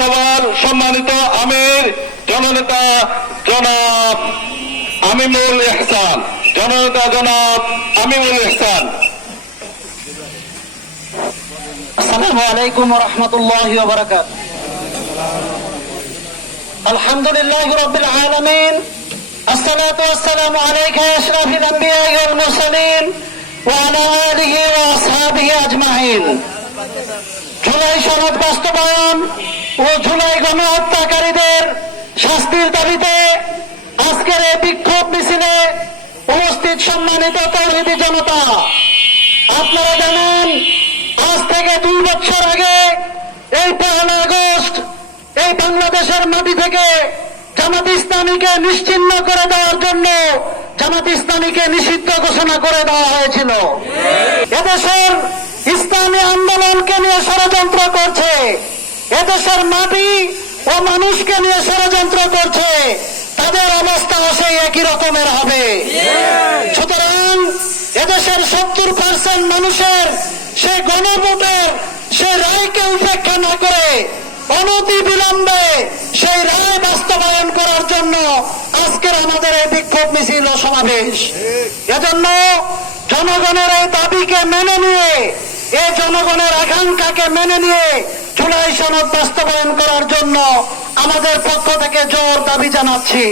পৌরসভার সম্মানিত আমির জননেতা জনাব আমিনুল ইহসান, জননেতা জনাব আমিনুল ইহসান। আসসালামু আলাইকুম ওয়া রাহমাতুল্লাহি ওয়া বারাকাতুহু। আলহামদুলিল্লাহি রাব্বিল আলামিন, আসসালাতু ওয়াসসালামু আলাইকা ইয়া আশরাফিল আমবিয়া ওয়াল মুরসালিন ওয়া আলা আলিহি ওয়া আসহাবিহি আজমাইন। জুলাই সনদ বাস্তবায়ন ও জুলাই গণহত্যাকারীদের শাস্তির দাবিতে আজকের এই বিক্ষোভ মিছিলে উপস্থিত সম্মানিত তৌহিদি জনতা, আপনারা জানেন আজ থেকে 2 বছর আগে এই 1 আগস্ট এই বাংলাদেশের মাটি থেকে জামাত ইসলামীকে নিশ্চিহ্ন করে দেওয়ার জন্য জামাত ইসলামীকে নিষিদ্ধ ঘোষণা করে দেওয়া হয়েছিল। এদেশের ইসলামী আন্দোলনকে নিয়ে ষড়যন্ত্র করছে, এদেশের মাটি ও মানুষকে নিয়ে ষড়যন্ত্র করছে, তাদের অবস্থা সেই একই রকমের হবে। সুতরাং এদেশের 70% মানুষের সে গণভোটের সে রায়কে উপেক্ষা না করে অনতি বিলম্বে সেই রায় বাস্তবায়ন করার জন্য আজকের আমাদের এই বিক্ষোভ মিছিল ও সমাবেশ। এজন্য জনগণের এই দাবিকে মেনে নিয়ে, এই জনগণের আকাঙ্ক্ষাকে মেনে নিয়ে জুলাই সনদ বাস্তবায়ন করার জন্য আমাদের পক্ষ থেকে জোর দাবি জানাচ্ছি।